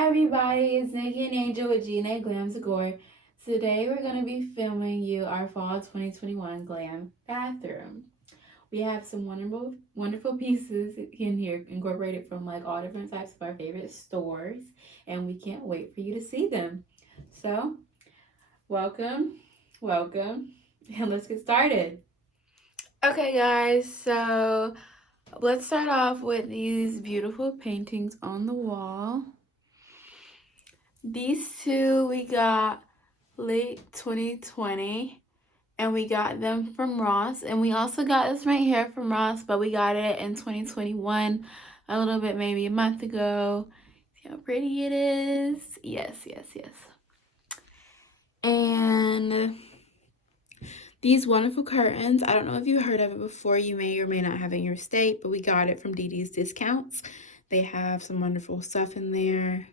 Hi everybody, it's Nikki and Angel with Gna Glam Decor. Today we're going to be filming you our fall 2021 glam bathroom. We have some wonderful pieces in here incorporated from like all different types of our favorite stores, and we can't wait for you to see them. So, welcome, and let's get started. Okay guys, so let's start off with these beautiful paintings on the wall. These two we got late 2020 and we got them from Ross, and we also got this right here from Ross, but we got it in 2021 a little bit, maybe a month ago. See how pretty it is? Yes. And these wonderful curtains, I don't know if you heard of it before, you may or may not have in your state, but we got it from DD's Discounts. They have some wonderful stuff in there.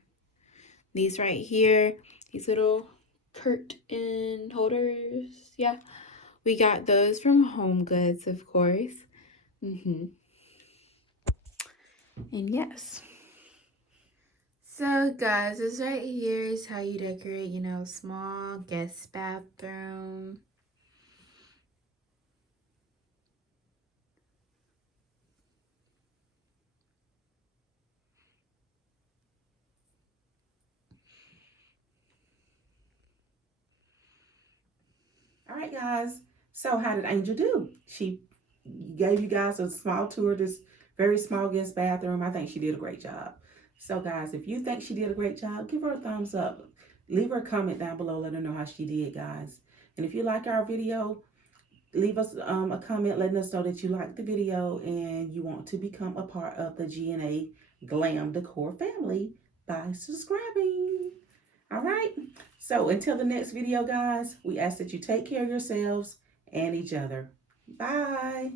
These right here, these little curtain holders, yeah, we got those from Home Goods, of course. And yes, so guys, this right here is how you decorate, small guest bathroom. All right, guys. So how did Angel do? She gave you guys a small tour of this very small guest bathroom. I think she did a great job. So guys, if you think she did a great job, give her a thumbs up. Leave her a comment down below. Let her know how she did, guys. And if you like our video, leave us a comment letting us know that you like the video and you want to become a part of the Gna Glam Decor family by subscribing. All right. So until the next video, guys, we ask that you take care of yourselves and each other. Bye.